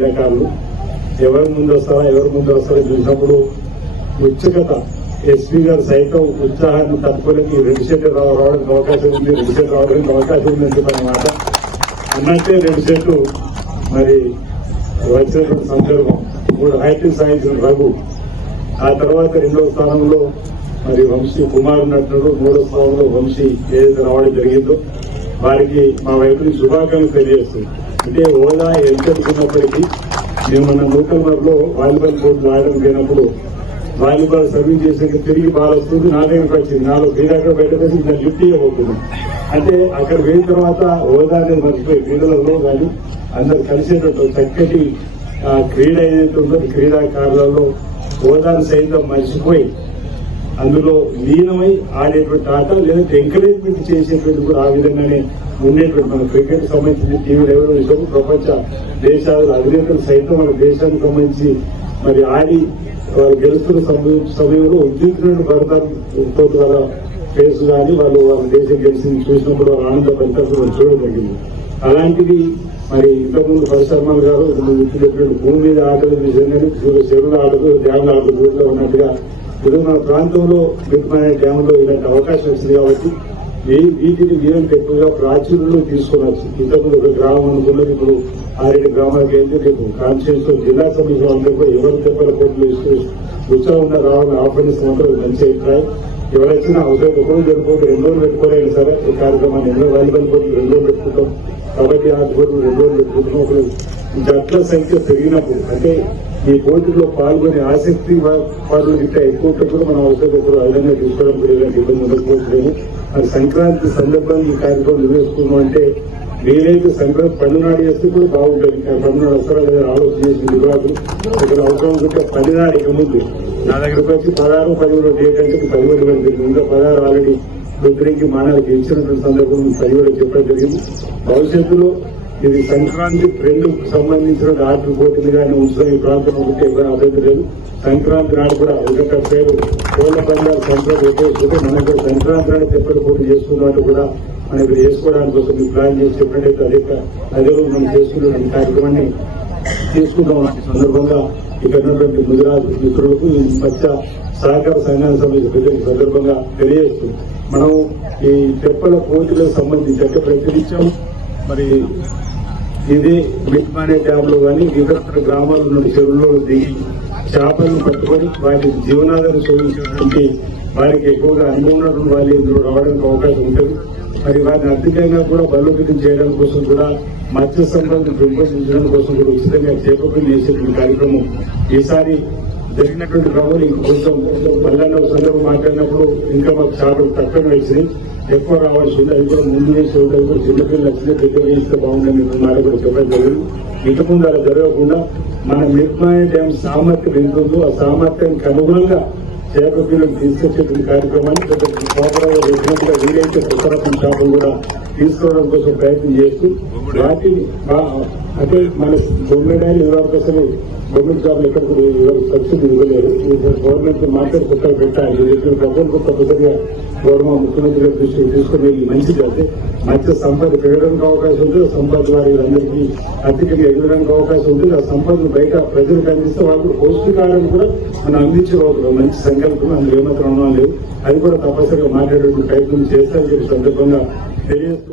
క్రీడాకారులు ఎవరి ముందు వస్తారా ఎవరి ముందు వస్తారో చూసినప్పుడు ఉత్సుకత ఎస్పీ గారు సైతం ఉత్సాహాన్ని తట్టుకోలేక ఈ రెండు సెట్లు రావ- రావడానికి అవకాశం ఉంది. రెండు సెట్లు రావడానికి అవకాశం ఉంది అని అన్నట్టే రెండు సెట్లు మరి వచ్చినటువంటి సందర్భం మూడు హైట్లు సాధించిన రఘు. ఆ తర్వాత రెండవ స్థానంలో మరి వంశీ కుమార్ నటుడు మూడో స్థానంలో వంశీ ఏదైతే రావడం జరిగిందో వారికి మా వైపు నుంచి శుభాకాంక్షలు తెలియజేస్తుంది అంటే ఓలా ఎంచుకున్నప్పటికీ మేము మన నూతనలో వాలీబాల్ కోర్టు ఆడడం పోయినప్పుడు వాలీబాల్ సర్వీస్ చేసాక తిరిగి బాల్ వస్తుంది నా దగ్గరకు వచ్చింది. నాలో క్రీడాక బయటకు ఇంకా లిఫ్ట్ ఇవ్వబోతున్నాం అంటే అక్కడ పోయిన తర్వాత హోదా అనేది మర్చిపోయి క్రీడలలో కానీ అందరు కలిసేటట్టు చక్కటి క్రీడ ఏదైతే ఉందో క్రీడాకారులలో హోదాను సైతం మర్చిపోయి అందులో లీనమై ఆడేటువంటి ఆట లేదంటే ఎంకరేజ్మెంట్ చేసేటువంటి కూడా ఆ విధంగానే ఉండేటువంటి మన క్రికెట్ సంబంధించి టీవీ లెవెల్ విషయం ప్రపంచ దేశాల అధినేతలు సైతం మన దేశానికి సంబంధించి మరి ఆడి వారు గెలుస్తున్న సమయం- సమయంలో ఉద్యోగులను పడతారు ద్వారా ఫేస్ కానీ వాళ్ళు వాళ్ళ దేశం గెలిచింది చూసినప్పుడు ఆనంద ఫలితాలు మనం చూడగలిగింది అలాంటిది మరి ఇంతకుముందు పరిశర్మల్ గారు చెప్పినట్టు భూమి మీద ఆటలు నిజంగానే చెరువుల ఆటలు డ్యాముల ఆటలు ఉన్నట్టుగా ఇప్పుడు మన ప్రాంతంలో మిగిలిన డ్యాములో ఇలాంటి అవకాశం వచ్చింది కాబట్టి వీటిని వీరంటే ఎక్కువగా ప్రాచుర్యంలో తీసుకున్నారు. ఇంతకుముందు ఒక గ్రామం అనుకున్నది ఇప్పుడు ఆరేడు గ్రామాలకు అయితే రేపు కాన్స్టిట్యూన్స్ జిల్లా సమితి అందరూ కూడా ఎవరు చెప్పాల కోట్లు ఇస్తూ ఉత్సాహంగా రావాలని ఆహ్వానిస్తున్నట్టు మంచి అభిప్రాయం. ఎవరైనా అవసరం ఒకరోజు జరుపుకుంటే రెండు రోజులు పెట్టుకోలేదు సరే ఈ కార్యక్రమాన్ని ఎన్నో వాలీబాల్ పోటీలు రెండు రోజులు పెట్టుకుంటాం. కబడ్డీ ఆట రెండు రోజులు పెట్టుకుంటున్నాం అప్పుడు జట్ల సంఖ్య పెరిగినప్పుడు అంటే ఈ పోటీలో పాల్గొనే ఆసక్తి వాళ్ళు ఇంకా ఎక్కువ ఉన్నప్పుడు మనం అవసరం ఒకరు అదనంగా తీసుకోవడం కూడా ఇలాంటి ఇబ్బంది ఉండకపోవట్లేదు మరి సంక్రాంతి సందర్భంగా ఈ కార్యక్రమం నిర్వహిస్తున్నాం అంటే వీలైతే సంక్రాంతి పండునాడు చేస్తే కూడా బాగుంటుంది. ఇంకా పండునాడు వస్తారా లేదా ఆలోచన చేసిన నిర్వాహకులు ఇక్కడ అవసరం ఉంటే పదినాడు ఇక ముందు. నా దగ్గరకు వచ్చి పదహారు పదిహేడు డేట్ అంటే పదిహేడు పెడుతుంది ఇంకా పదహారు ఆల్రెడీ రుద్రికి మానవులకి ఇచ్చినటువంటి సందర్భం పదిహేడు చెప్పడం జరిగింది. భవిష్యత్తులో ఇది సంక్రాంతి ట్రెండ్ సంబంధించిన రాత్రి పోటీలు కానీ ఉంచడం ఈ ప్రాంతంలో ఉంటే ఎవరైనా అభ్యర్థి లేదు. సంక్రాంతి నాడు కూడా ఒక పేరు కోళ్ళ పందాలు సంక్రాంతి ఉపయోగిస్తుంటే మనం కూడా సంక్రాంతి నాడు చెప్పడం పోటీ చేసుకున్నట్టు కూడా మనం ఇక్కడ చేసుకోవడానికి కోసం మీరు ప్లాన్ చేసి చెప్పినట్టయితే అదే అదే రోజు మనం చేసుకున్న కార్యక్రమాన్ని తీసుకుందాం సందర్భంగా ఇక్కడ ఉన్నటువంటి గుజరాత్ మిత్రులకు మధ్య సహకార సంఘాల సంబంధించిన ప్రజలకు సందర్భంగా తెలియజేస్తుంది. మనం ఈ చెప్పల పోటీలకు సంబంధించి అంటే ప్రతినిత్యం మరి ఇది మిట్మానే డ్యాంలో కానీ ఇతర గ్రామాల నుండి చెరువుల్లో దిగి చేపలను పట్టుకొని వాటి జీవనాధారం శోధించినటువంటి వారికి ఎక్కువగా అనుభవం ఉన్నటువంటి వాళ్ళు ఇందులో రావడానికి అవకాశం ఉంటుంది. మరి వారిని అధికంగా కూడా బలోపేతం చేయడం కోసం కూడా మత్స్య సంపదను పెంపొందించడం కోసం కూడా ఉచితంగా చేపలు చేసేటువంటి కార్యక్రమం ఈసారి జరిగినటువంటి ప్రభుత్వం ఇంక కొంచెం పల్లెల్లో సందర్భం మాట్లాడినప్పుడు ఇంకా మాకు చేపలు తక్కువ వచ్చినాయి. ఎక్కువ రావాల్సి ఉంది అది కూడా ముందు వేసి ఉంటుంది కూడా చిన్నపిల్లలు వచ్చింది పెద్ద వేస్తే బాగుందని మాట కూడా చెప్పడం జరిగింది. ఇక అలా జరగకుండా మన నిర్మాణ డ్యామ్ సామర్థ్యం ఎంత ఆ సామర్థ్యానికి అనుగుణంగా చేప పిల్లలు తీసుకొచ్చేటువంటి కార్యక్రమాన్ని సోదరంగా వచ్చినట్టుగా వీలైతే కొత్త రకం చేపలు కూడా తీసుకోవడం కోసం ప్రయత్నం చేస్తూ వాటిని అంటే మన గవర్నమెంట్ ఆయన అసలు గవర్నమెంట్ జాబ్లు ఎక్కడికి కూడా సబ్సిడీ ఇవ్వలేదు గవర్నమెంట్ మాట్లాడి కుక్కలు పెట్టాలి ఇది చెప్పిన ప్రభుత్వం తప్పనిసరిగా గవర్నమెంట్ ముఖ్యమంత్రి గారి దృష్టికి తీసుకుని వెళ్ళి మంచిది అయితే మంచి సంపద పెరగడానికి అవకాశం ఉంటుంది. సంపద వారి అందరికీ అధికంగా ఎగరడానికి అవకాశం ఉంటుంది. ఆ సంపదను బయట ప్రజలకు అందిస్తే వాళ్ళు పౌష్టికారం కూడా మనం అందించగలుగుతాం మంచి సంకల్పం అందులో ఏమాత్రం లేదు. అది కూడా తప్పనిసరిగా మాట్లాడేటువంటి ప్రయత్నం చేస్తారని చెప్పి సందర్భంగా తెలియజేస్తూ